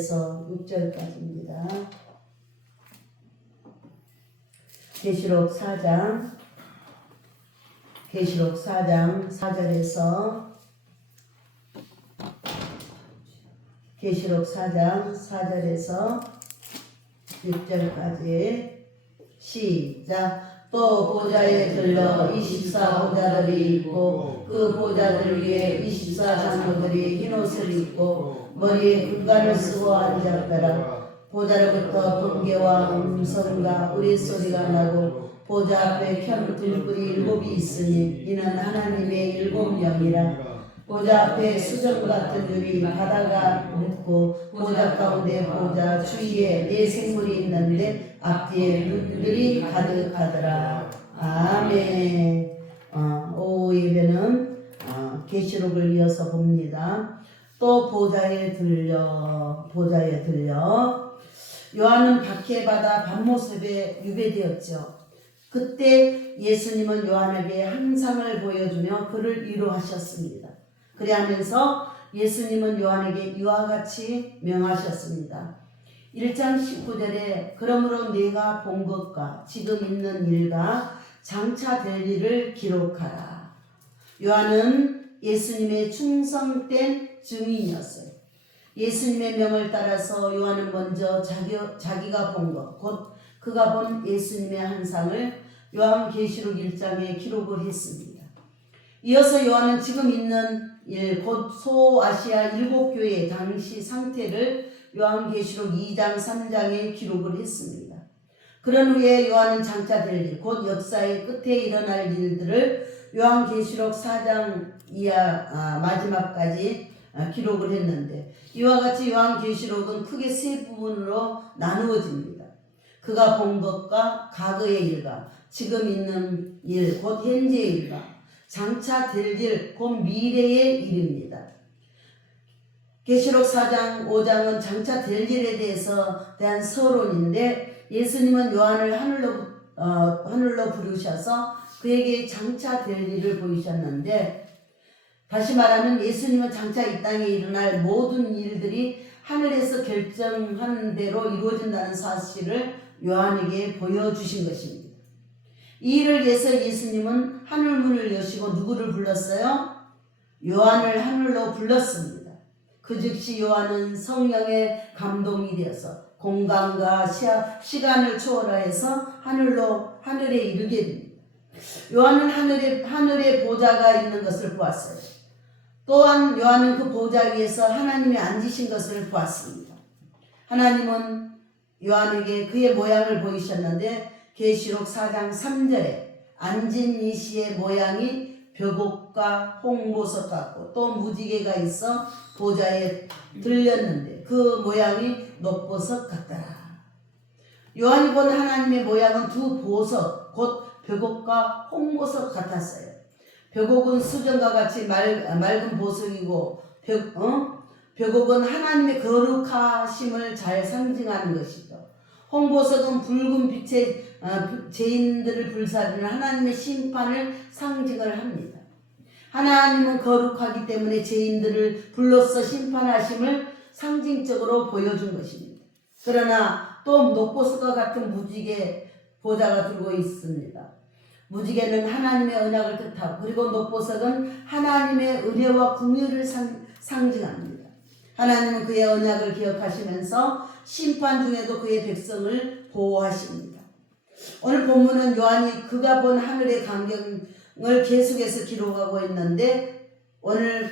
4절에서 6절까지입니다. 계시록 4장 4절에서 계시록 4장 4절에서 6절까지 시작. 또 보좌에 들려 24보좌들이 있고 그 보좌들 위에 24장로들이 흰옷을 입고 머리에 금관을 쓰고 앉았더라. 보좌로부터 번개와 음성과 우리소리가 나고 보좌 앞에 켠 등불이 7이 있으니 이는 하나님의 7영이라. 보좌 앞에 수정 같은 유리 바다가 묻고 보좌 가운데 보좌 주위에 4생물이 있는데 앞뒤에 눈들이 가득하더라. 아멘. 오후 예배는 계시록을 이어서 봅니다. 또 보좌에 들려 요한은 박해받아 밤모습에 유배되었죠. 그때 예수님은 요한에게 환상을 보여주며 그를 위로하셨습니다. 그리하면서 예수님은 요한에게 이와 같이 명하셨습니다. 1장 19절에 그러므로 네가 본 것과 지금 있는 일과 장차 될 일을 기록하라. 요한은 예수님의 충성된 증인이었어요. 예수님의 명을 따라서 요한은 먼저 자기가 본 것, 곧 그가 본 예수님의 환상을 요한계시록 1장에 기록을 했습니다. 이어서 요한은 지금 있는 일, 곧 소아시아 7교회의 당시 상태를 요한계시록 2장 3장에 기록을 했습니다. 그런 후에 요한은 장차 될 일, 곧 역사의 끝에 일어날 일들을 요한계시록 4장 이하 마지막까지 기록을 했는데 이와 같이 요한계시록은 크게 3부분으로 나누어집니다. 그가 본 것과 과거의 일과 지금 있는 일, 곧 현재의 일과 장차 될 일, 곧 미래의 일입니다. 계시록 4장, 5장은 장차 될 일에 대한 서론인데 예수님은 요한을 하늘로 부르셔서 그에게 장차 될 일을 보이셨는데 다시 말하면 예수님은 장차 이 땅에 일어날 모든 일들이 하늘에서 결정한 대로 이루어진다는 사실을 요한에게 보여주신 것입니다. 이 일을 위해서 예수님은 하늘문을 여시고 누구를 불렀어요? 요한을 하늘로 불렀습니다. 그 즉시 요한은 성령의 감동이 되어서 공간과 시간을 초월해서 하늘에 이르게 됩니다. 요한은 하늘에 보좌가 있는 것을 보았어요. 또한 요한은 그 보좌 위에서 하나님이 앉으신 것을 보았습니다. 하나님은 요한에게 그의 모양을 보이셨는데 계시록 4장 3절에 앉은 이시의 모양이 벽옥과 홍보석 같고 또 무지개가 있어 보좌에 들렸는데 그 모양이 녹보석 같더라. 요한이 본 하나님의 모양은 두 보석 곧 벽옥과 홍보석 같았어요. 벽옥은 수정과 같이 맑은 보석이고 벽옥은 하나님의 거룩하심을 잘 상징하는 것이죠. 홍보석은 붉은 빛의 죄인들을 불사르는 하나님의 심판을 상징을 합니다. 하나님은 거룩하기 때문에 죄인들을 불로써 심판하심을 상징적으로 보여준 것입니다. 그러나 또 녹보석과 같은 무지개 보좌가 들고 있습니다. 무지개는 하나님의 언약을 뜻하고 그리고 녹보석은 하나님의 은혜와 긍휼을 상징합니다. 하나님은 그의 언약을 기억하시면서 심판 중에도 그의 백성을 보호하십니다. 오늘 본문은 요한이 그가 본 하늘의 광경을 계속해서 기록하고 있는데 오늘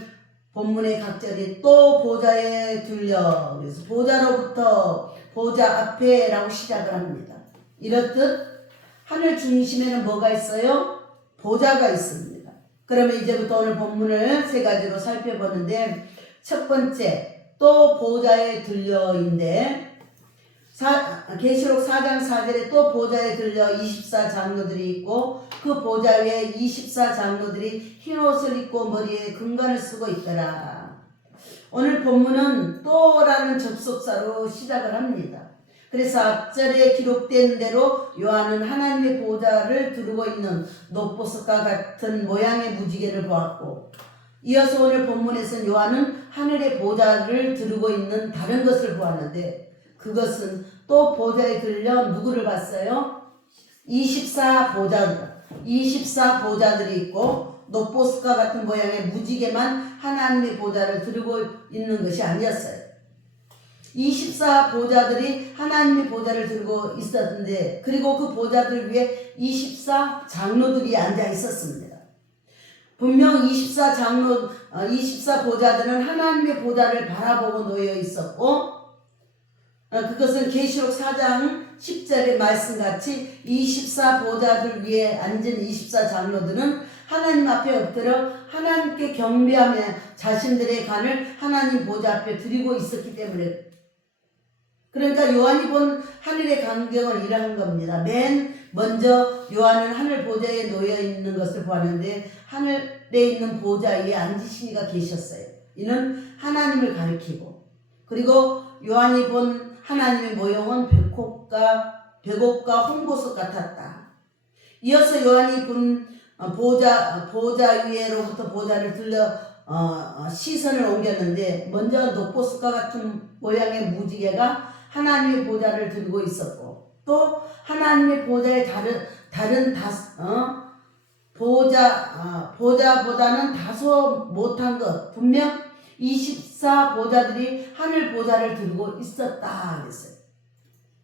본문의 각절이 또 보좌에 들려 그래서 보좌로부터 보좌 앞에라고 시작을 합니다. 이렇듯 하늘 중심에는 뭐가 있어요? 보좌가 있습니다. 그러면 이제부터 오늘 본문을 3가지로 살펴보는데 첫 번째 또 보좌에 들려인데 계시록 4장 4절에 또 보좌에 들려 24장로들이 있고 그 보좌 위에 24장로들이 흰옷을 입고 머리에 금관을 쓰고 있더라. 오늘 본문은 또라는 접속사로 시작을 합니다. 그래서 앞절에 기록된 대로 요한은 하나님의 보좌를 두르고 있는 녹보석과 같은 모양의 무지개를 보았고 이어서 오늘 본문에서 요한은 하늘의 보좌를 두르고 있는 다른 것을 보았는데 그것은 또 보좌에 들려 누구를 봤어요? 24 보좌들이 있고 노포스과 같은 모양의 무지개만 하나님의 보좌를 두르고 있는 것이 아니었어요. 24 보좌들이 하나님의 보좌를 들고 있었는데 그리고 그 보좌들 위에 24 장로들이 앉아 있었습니다. 분명 24 보좌들은 하나님의 보좌를 바라보고 놓여 있었고 그것은 계시록 4장 10절의 말씀같이 24 보좌들 위에 앉은 24 장로들은 하나님 앞에 엎드려 하나님께 경배하며 자신들의 간을 하나님 보좌 앞에 드리고 있었기 때문에 그러니까 요한이 본 하늘의 광경은 이러한 겁니다. 맨 먼저 요한은 하늘 보좌에 놓여 있는 것을 보았는데 하늘에 있는 보좌 위에 앉으신 이가 계셨어요. 이는 하나님을 가리키고 그리고 요한이 본 하나님의 모형은 벽옥과 홍보석 같았다. 이어서 요한이 본 보좌 위에로부터 보좌를 들려 시선을 옮겼는데 먼저 노포스과 같은 모양의 무지개가 하나님의 보좌를 들고 있었고 또 하나님의 보좌의 다른 보좌보다는 다소 못한 것 분명 24 보좌들이 하늘 보좌를 들고 있었다 그랬어요.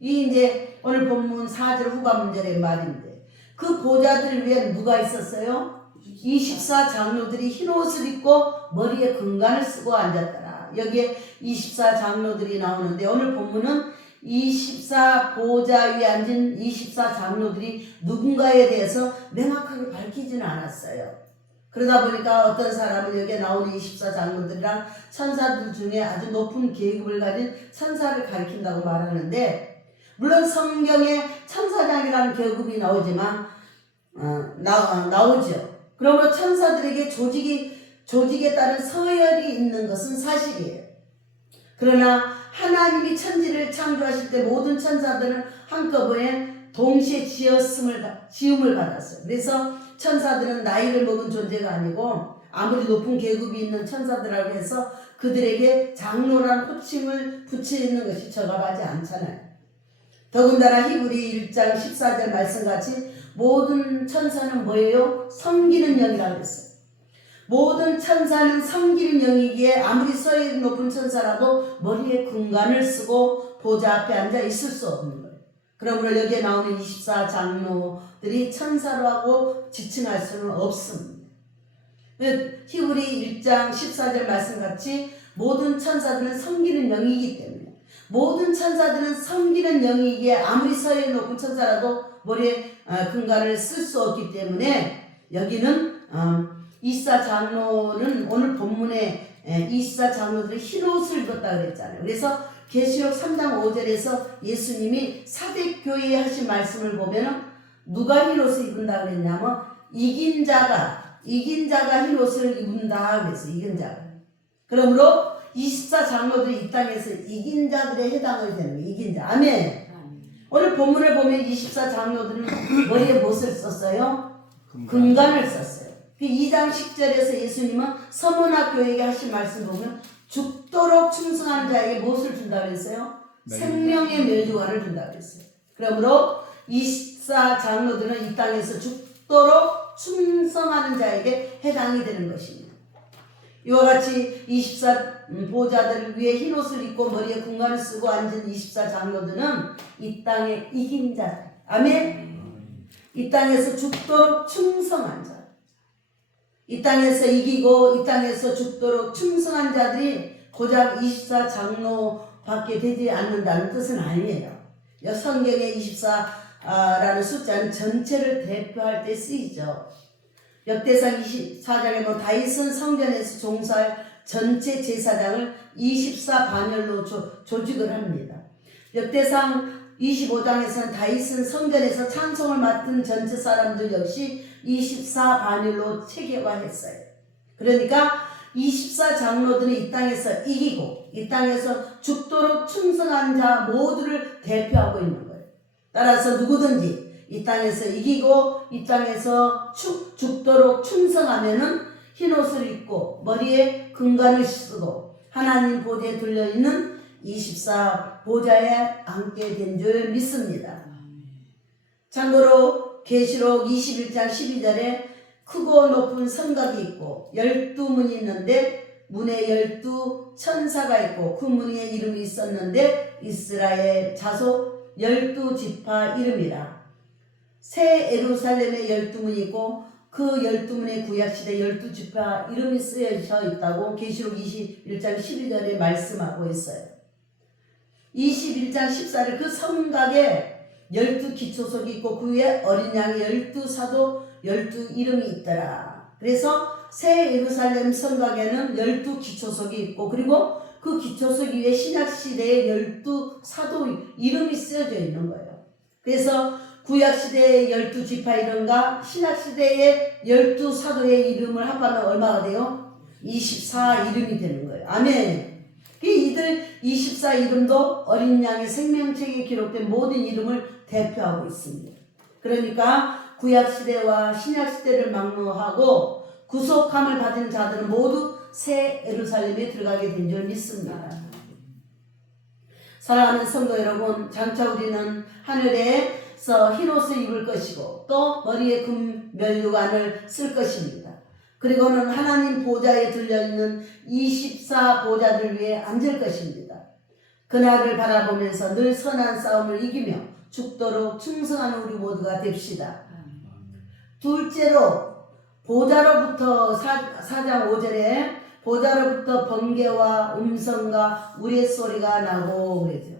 이 이제 오늘 본문 4절 후반절의 말인데 그 보좌들 위에 누가 있었어요? 24 장로들이 흰 옷을 입고 머리에 금관을 쓰고 앉았더라. 여기에 24 장로들이 나오는데 오늘 본문은 24 보좌 위에 앉은 24 장로들이 누군가에 대해서 명확하게 밝히지는 않았어요. 그러다 보니까 어떤 사람은 여기에 나오는 24 장로들이랑 천사들 중에 아주 높은 계급을 가진 천사를 가리킨다고 말하는데 물론 성경에 천사장이라는 계급이 나오지만 나오죠. 그러므로 천사들에게 조직에 따른 서열이 있는 것은 사실이에요. 그러나 하나님이 천지를 창조하실 때 모든 천사들은 한꺼번에 동시에 지음을 받았어요. 그래서 천사들은 나이를 먹은 존재가 아니고 아무리 높은 계급이 있는 천사들이라고 해서 그들에게 장로란 호칭을 붙이는 것이 적합하지 않잖아요. 더군다나 히브리 1장 14절 말씀같이 모든 천사는 뭐예요? 섬기는 영이라고 그랬어요. 모든 천사는 섬기는 영이기에 아무리 서열 높은 천사라도 머리에 금관을 쓰고 보좌 앞에 앉아 있을 수 없는 거예요. 그러므로 여기에 나오는 24 장로들이 천사로 하고 지칭할 수는 없습니다. 히브리 1장 14절 말씀같이 모든 천사들은 섬기는 영이기 때문에 모든 천사들은 섬기는 영이기에 아무리 서열 높은 천사라도 머리에 금관을 쓸 수 없기 때문에 여기는 24 장로는 오늘 본문에 24 장로들이 흰 옷을 입었다 그랬잖아요. 그래서 계시록 3장 5절에서 예수님이 사대교회에 하신 말씀을 보면 누가 흰 옷을 입는다 그랬냐면 이긴 자가 흰 옷을 입는다 그랬어요. 이긴 자가. 그러므로 24 장로들이 이 땅에서 이긴 자들에 해당을 되는 거예요. 이긴 자. 아멘. 오늘 본문을 보면 24 장로들은 머리에 무엇을 썼어요? 금관을 썼어요. 2장 10절에서 예수님은 서문화 교회에게 하신 말씀 보면 죽도록 충성하는 자에게 무엇을 준다 그랬어요? 생명의 멸류관을 준다 그랬어요. 그러므로 24 장로들은 이 땅에서 죽도록 충성하는 자에게 해당이 되는 것입니다. 이와 같이 24 보좌들을 위해 흰 옷을 입고 머리에 금관을 쓰고 앉은 24 장로들은 이 땅의 이긴 자들. 아멘. 이 땅에서 죽도록 충성한 자. 이 땅에서 이기고 이 땅에서 죽도록 충성한 자들이 고작 24 장로밖에 되지 않는다는 뜻은 아니에요. 성경의 24라는 숫자는 전체를 대표할 때 쓰이죠. 역대상 24장에 다윗은 성전에서 종사할 전체 제사장을 24 반열로 조직을 합니다. 역대상 25장에서는 다윗은 성전에서 찬송을 맡은 전체 사람들 역시 24 반열로 체계화했어요. 그러니까 24 장로들은 이 땅에서 이기고 이 땅에서 죽도록 충성한 자 모두를 대표하고 있는 거예요. 따라서 누구든지 이 땅에서 이기고 이 땅에서 죽도록 충성하면은 흰옷을 입고 머리에 금관을 쓰고 하나님 보좌에 들려있는 24 보좌에 앉게 된 줄 믿습니다. 참고로 계시록 21장 12절에 크고 높은 성곽이 있고 12문이 있는데 문에 12 천사가 있고 그 문에 이름이 있었는데 이스라엘 자손 12지파 이름이라. 새 예루살렘에 12문이 있고 그 12문의 구약시대 12지파 이름이 쓰여져 있다고 계시록 21장 12절에 말씀하고 있어요. 21장 14절 그 성곽에 12기초석이 있고 그 위에 어린 양의 12사도 12 이름이 있더라. 그래서 새 예루살렘 성곽에는 12기초석이 있고 그리고 그 기초석 위에 신약시대의 12사도 이름이 쓰여져 있는 거예요. 그래서 구약시대의 12지파 이름과 신약시대의 12사도의 이름을 합하면 얼마가 돼요? 24 이름이 되는 거예요. 아멘. 이들 24 이름도 어린 양의 생명책에 기록된 모든 이름을 대표하고 있습니다. 그러니까 구약시대와 신약시대를 막론하고 구속함을 받은 자들은 모두 새 예루살렘에 들어가게 된 줄 믿습니다. 사랑하는 성도 여러분, 장차 우리는 하늘에서 흰옷을 입을 것이고 또 머리에 금 면류관을 쓸 것입니다. 그리고는 하나님 보좌에 들려있는 24 보좌들 위에 앉을 것입니다. 그날을 바라보면서 늘 선한 싸움을 이기며 죽도록 충성하는 우리 모두가 됩시다. 둘째로 보좌로부터 4장 5절에 보좌로부터 번개와 음성과 우레소리가 나고 그러죠.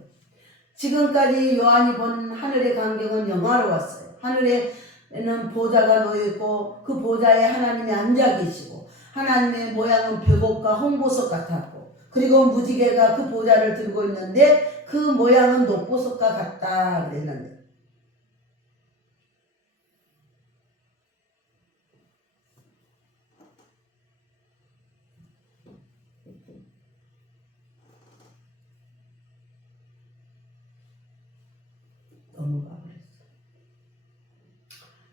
지금까지 요한이 본 하늘의 광경은 영화로웠어요. 하늘에는 보좌가 놓여있고 그 보좌에 하나님이 앉아 계시고 하나님의 모양은 벽옥과 홍보석 같았고 그리고 무지개가 그 보좌를 들고 있는데 그 모양은 녹보석과 같다 그랬는데 넘어가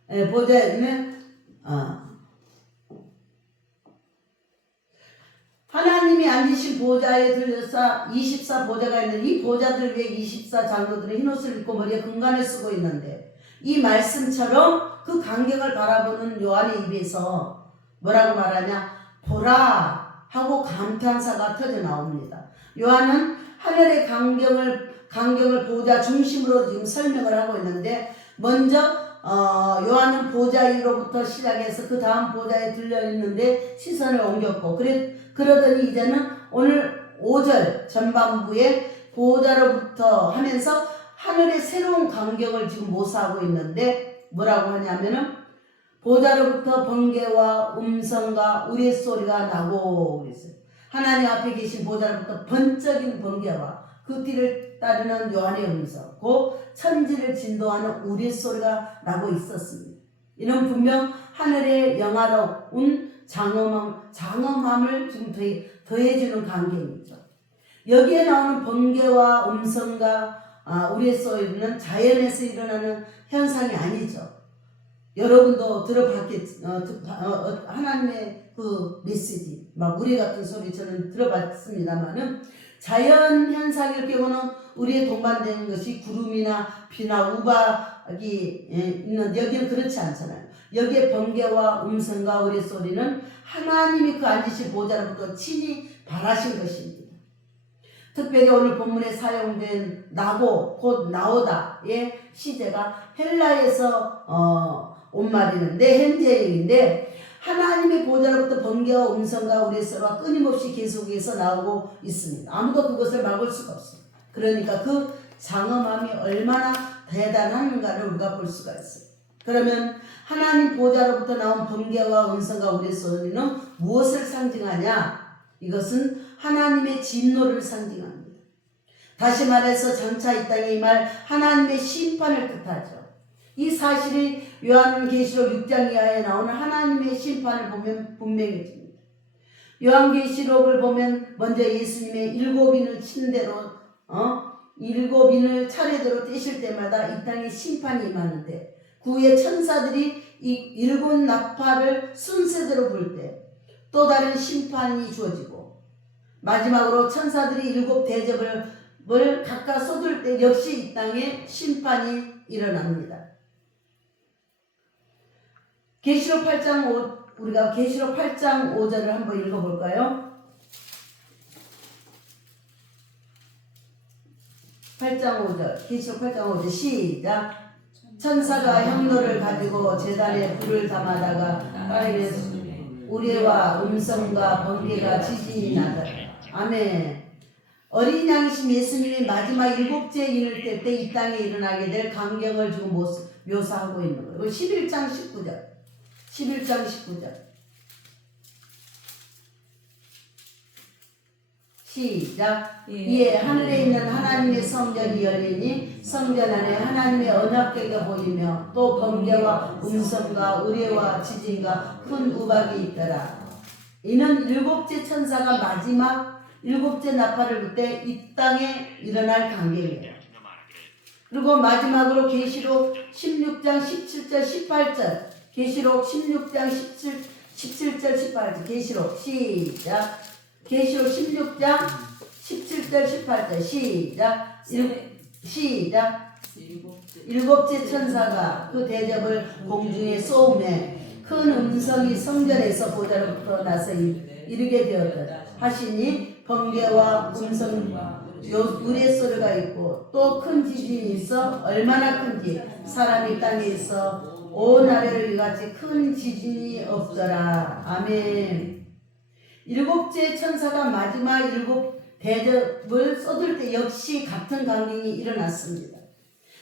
버렸어. 보좌에 하나님이 앉으신 보좌에 들려서 24 보좌가 있는 이 보좌들 위에 24 장로들은 흰옷을 입고 머리에 금관을 쓰고 있는데 이 말씀처럼 그 광경을 바라보는 요한의 입에서 뭐라고 말하냐? 보라 하고 감탄사가 터져 나옵니다. 요한은 하늘의 광경을 보좌 중심으로 지금 설명을 하고 있는데 먼저 요한은 보좌 위로부터 시작해서 그 다음 보좌에 들려있는데 시선을 옮겼고 그러더니 이제는 오늘 5절 전반부에 보좌로부터 하면서 하늘의 새로운 광경을 지금 모사하고 있는데 뭐라고 하냐면은 보좌로부터 번개와 음성과 우레소리가 나고 그랬어요. 하나님 앞에 계신 보좌로부터 번쩍인 번개와 그 뒤를 따르는 요한의 음성, 그 천지를 진동하는 우레소리가 나고 있었습니다. 이는 분명 하늘의 영화로운 장엄함을 좀 더해주는 광경이죠. 여기에 나오는 번개와 음성과 우레소리는 자연에서 일어나는 현상이 아니죠. 여러분도 들어봤겠죠. 하나님의 그 메시지, 막 우리 같은 소리 저는 들어봤습니다만은 자연 현상일 경우는 우리의 동반되는 것이 구름이나 비나 우박이 있는데 여기는 그렇지 않잖아요. 여기에 번개와 음성과 우레소리는 하나님이 그 앉으신 보좌로부터 친히 발하신 것입니다. 특별히 오늘 본문에 사용된 나고 곧 나오다의 시제가 헬라에서 온 말이는데 현재인데 하나님의 보좌로부터 번개와 음성과 우레소리가 끊임없이 계속해서 나오고 있습니다. 아무도 그것을 막을 수가 없어요. 그러니까 그 장엄함이 얼마나 대단한가를 우리가 볼 수가 있어요. 그러면 하나님 보좌로부터 나온 번개와 음성과 우레소리는 무엇을 상징하냐? 이것은 하나님의 진노를 상징합니다. 다시 말해서 장차 이 땅에 임할 하나님의 심판을 뜻하죠. 이 사실이 요한계시록 6장 이하에 나오는 하나님의 심판을 보면 분명해집니다. 요한계시록을 보면 먼저 예수님의 7인을 친 대로 7인을 차례대로 떼실 때마다 이 땅에 심판이 임하는데 그 후에 천사들이 이 7 나팔을 순서대로 불 때 또 다른 심판이 주어지고 마지막으로 천사들이 7 대접을 각각 쏟을 때 역시 이 땅에 심판이 일어납니다. 계시록 8장 우리가 계시록 8장 5절을 한번 읽어볼까요? 8장 5절 계시록 8장 5절 시작. 천사가 향로를 가지고 제단에 불을 담아다가 빠르면서 우레와 음성과 번개가 지진이 나더라. 아멘. 어린 양이신 예수님이 마지막 7째 인을 뗄 때 이 땅에 일어나게 될 광경을 지금 묘사하고 있는 거예요. 11장 19절 11장 19절 시작. 이에 하늘에 있는 하나님의 성전이 열리니 성전 안에 하나님의 언약궤가 보이며 또 번개와 음성과 우레와 지진과 큰 우박이 있더라. 이는 7째 천사가 마지막 7째 나팔을 불 때 이 땅에 일어날 광경이에요. 그리고 마지막으로 계시록 16장 17절 18절 계시록 16장 17절 18절 계시록 시작. 계시록 16장 17절 18절 시작. 시작. 7째 천사가 그 대접을 공중에 쏘매 큰 음성이 성전에서 보좌로부터 나서 이르게 되었다 하시니 번개와 음성과 우레소리가 있고 또 큰 지진이 있어 얼마나 큰지 사람이 땅에 있어 온 아래를 이같이 큰 지진이 없더라. 아멘. 7째 천사가 마지막 7 대접을 쏟을 때 역시 같은 광경이 일어났습니다.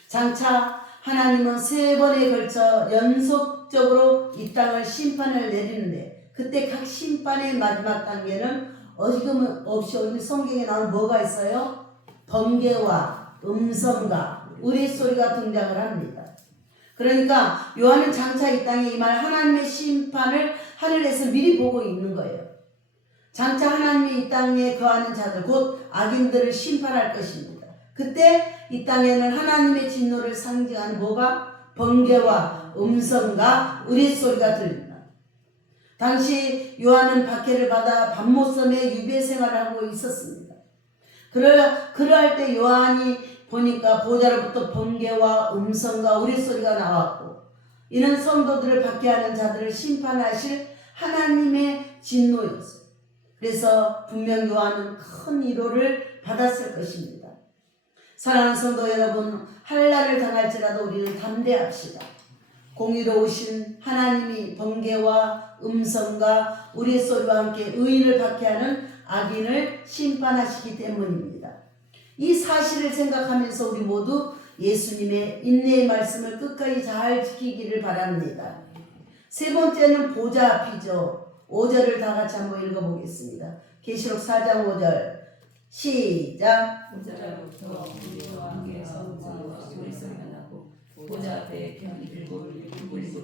장차 하나님은 3번에 걸쳐 연속적으로 이 땅을 심판을 내리는데 그때 각 심판의 마지막 단계는 어김없이 오늘 성경에 나온 뭐가 있어요? 번개와 음성과 우레소리가 등장을 합니다. 그러니까 요한은 장차 이 땅에 임할 하나님의 심판을 하늘에서 미리 보고 있는 거예요. 장차 하나님이 이 땅에 거하는 자들 곧 악인들을 심판할 것입니다. 그때 이 땅에는 하나님의 진노를 상징하는 뭐가? 번개와 음성과 우레소리가 들린다. 당시 요한은 박해를 받아 밤모섬에 유배 생활을 하고 있었습니다. 그러할 때 요한이 보니까 보좌로부터 번개와 음성과 우레소리가 나왔고 이는 성도들을 박해하는 자들을 심판하실 하나님의 진노였어요. 그래서 분명 요한은 큰 위로를 받았을 것입니다. 사랑하는 성도 여러분, 한란을 당할지라도 우리는 담대합시다. 공의로우신 하나님이 번개와 음성과 우레소리와 함께 의인을 박해하는 악인을 심판하시기 때문입니다. 이 사실을 생각하면서 우리 모두 예수님의 인내의 말씀을 끝까지 잘 지키기를 바랍니다. 3번째는 보좌 앞이죠. 5절을 다 같이 한번 읽어보겠습니다. 계시록 4장 5절 시작. 보좌로부터 우리와 함께 성전과 소리소리가 나고 보좌 앞에 편 7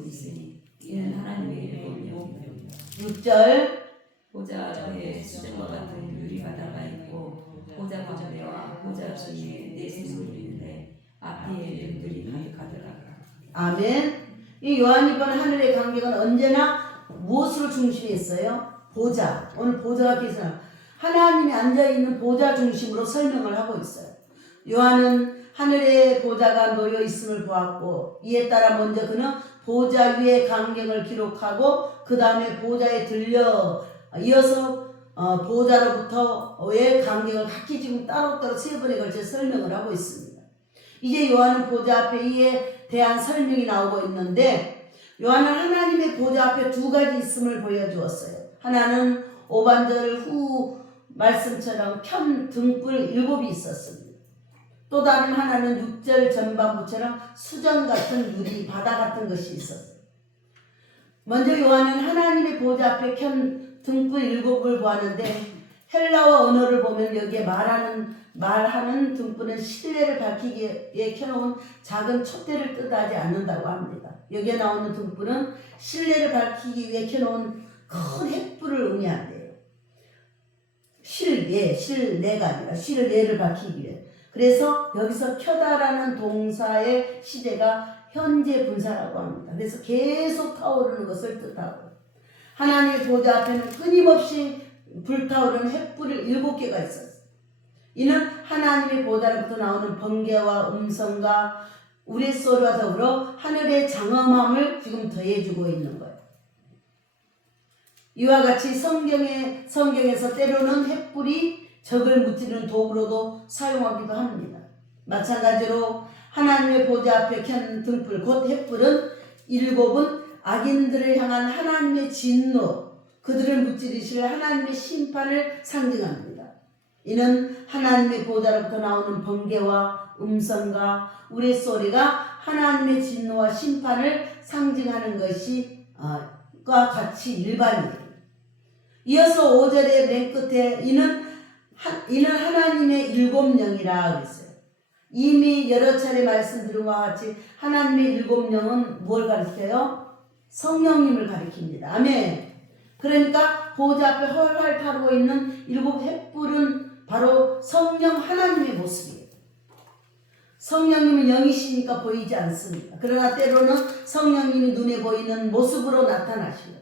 있으니 이는 하나님의 7 영이며 6절 보좌 앞에 수정과 같은 유리바다가 있고 보좌 가운데와 보좌 중에 4샘이 있는데 앞에 눈들이 가득하더라. 아멘. 이 요한이 본 하늘의 광경은 언제나 무엇으로 중심했어요? 보좌. 오늘 보좌가 계시나 하나님이 앉아있는 보좌 중심으로 설명을 하고 있어요. 요한은 하늘의 보좌가 놓여 있음을 보았고 이에 따라 먼저 그는 보좌 위의 광경을 기록하고 그 다음에 보좌에 이어서 보좌로부터의 광경을 각기 지금 따로따로 3번에 걸쳐 설명을 하고 있습니다. 이제 요한은 보좌 앞에 이에 대한 설명이 나오고 있는데 요한은 하나님의 보좌 앞에 2가지 있음을 보여주었어요. 하나는 오반절 후 말씀처럼 편 등불 7이 있었습니다. 또 다른 하나는 6절 전반부처럼 수정 같은 유리 바다 같은 것이 있었어요. 먼저 요한은 하나님의 보좌 앞에 편 등불 7을 보았는데 헬라어 언어를 보면 여기에 말하는 등불은 신뢰를 밝히기 위해 켜놓은 작은 촛대를 뜨다하지 않는다고 합니다. 여기에 나오는 등불은 신뢰를 밝히기 위해 켜놓은 큰 횃불을 의미한대요. 실내가 아니라 실내를 밝히기 위해. 그래서 여기서 켜다라는 동사의 시제가 현재 분사라고 합니다. 그래서 계속 타오르는 것을 뜻하고 하나님의 보좌 앞에는 끊임없이 불타오르는 횃불이 7개가 있었어요. 이는 하나님의 보좌로부터 나오는 번개와 음성과 우레소리와 더불어 하늘의 장엄함을 지금 더해주고 있는 거예요. 이와 같이 성경에서 때로는 횃불이 적을 무찌르는 도구로도 사용하기도 합니다. 마찬가지로 하나님의 보좌 앞에 켠 등불 곧 횃불은 7은 악인들을 향한 하나님의 진노, 그들을 무찌르실 하나님의 심판을 상징합니다. 이는 하나님의 보좌로부터 나오는 번개와 음성과 우레소리가 하나님의 진노와 심판을 상징하는 것과 같이 일반이에요. 이어서 5절의 맨 끝에 이는 하나님의 7영이라 그랬어요. 이미 여러 차례 말씀드린 것과 같이 하나님의 7영은 뭘 가리켜요? 성령님을 가리킵니다. 아멘. 그러니까 보좌 앞에 활활 타고 있는 7 횃불은 바로 성령 하나님의 모습이에요. 성령님은 영이시니까 보이지 않습니다. 그러나 때로는 성령님이 눈에 보이는 모습으로 나타나시요.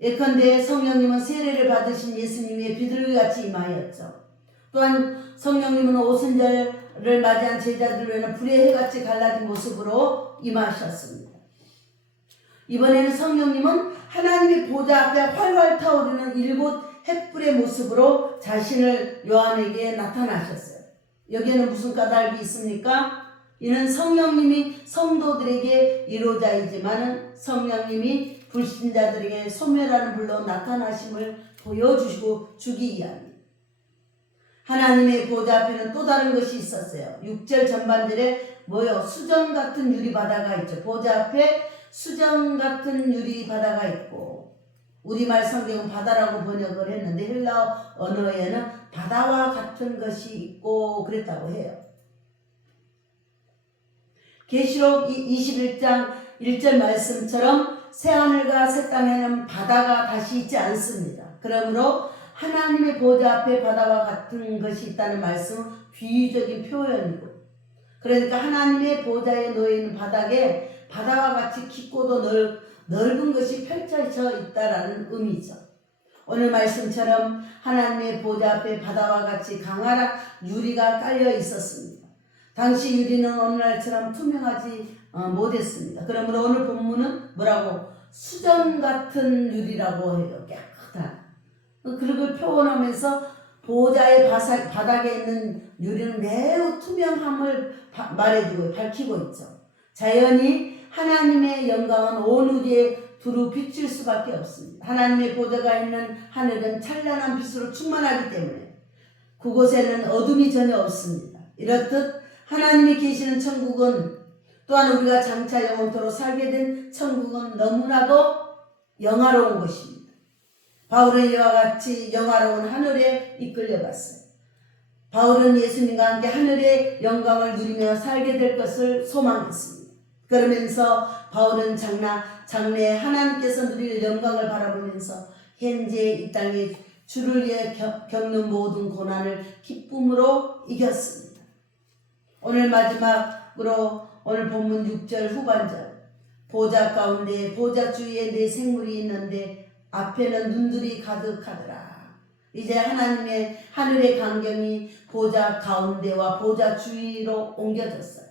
예컨대 성령님은 세례를 받으신 예수님의 비둘기같이 임하였죠. 또한 성령님은 오순절을 맞이한 제자들에는 불의 해같이 갈라진 모습으로 임하셨습니다. 이번에는 성령님은 하나님의 보좌 앞에 활활 타오르는 7 횃불의 모습으로 자신을 요한에게 나타나셨어요. 여기에는 무슨 까닭이 있습니까? 이는 성령님이 성도들에게 이루어자이지만 성령님이 불신자들에게 소멸하는 불로 나타나심을 보여주시고 주기 위함입니다. 하나님의 보좌 앞에는 또 다른 것이 있었어요. 6절 전반절에 수정 같은 유리바다가 있죠. 보좌 앞에 수정 같은 유리바다가 있고, 우리말 성경은 바다라고 번역을 했는데 헬라어 언어에는 바다와 같은 것이 있고 그랬다고 해요. 계시록 21장 1절 말씀처럼 새하늘과 새 땅에는 바다가 다시 있지 않습니다. 그러므로 하나님의 보좌 앞에 바다와 같은 것이 있다는 말씀은 비유적인 표현이고, 그러니까 하나님의 보좌에 놓여있는 바닥에 바다와 같이 깊고도 넓은 것이 펼쳐져 있다라는 의미죠. 오늘 말씀처럼 하나님의 보좌 앞에 바다와 같이 강한 유리가 깔려 있었습니다. 당시 유리는 오늘날처럼 투명하지 못했습니다. 그러므로 오늘 본문은 뭐라고? 수정 같은 유리라고 해요. 깨끗한. 그걸 표현하면서 보좌의 바닥에 있는 유리는 매우 투명함을 말해주고 밝히고 있죠. 자연히 하나님의 영광은 온 우주에 두루 비칠 수밖에 없습니다. 하나님의 보좌가 있는 하늘은 찬란한 빛으로 충만하기 때문에 그곳에는 어둠이 전혀 없습니다. 이렇듯 하나님이 계시는 천국은, 또한 우리가 장차 영원토록 살게 된 천국은 너무나도 영화로운 것입니다. 바울은 이와 같이 영화로운 하늘에 이끌려갔어요. 바울은 예수님과 함께 하늘의 영광을 누리며 살게 될 것을 소망했습니다. 그러면서 바울은 장래에 하나님께서 누릴 영광을 바라보면서 현재 이 땅에 주를 위해 겪는 모든 고난을 기쁨으로 이겼습니다. 오늘 마지막으로 오늘 본문 6절 후반절, 보좌 가운데 보좌 주위에 내 생물이 있는데 앞에는 눈들이 가득하더라. 이제 하늘의 광경이 보좌 가운데와 보좌 주위로 옮겨졌어요.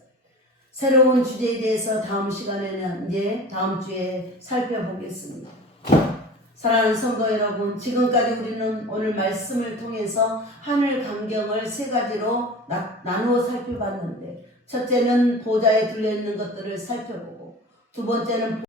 새로운 주제에 대해서 다음 시간에는 다음 주에 살펴보겠습니다. 사랑하는 성도 여러분, 지금까지 우리는 오늘 말씀을 통해서 하늘 광경을 3가지로 나누어 살펴봤는데, 첫째는 보좌에 둘려있는 것들을 살펴보고, 두 번째는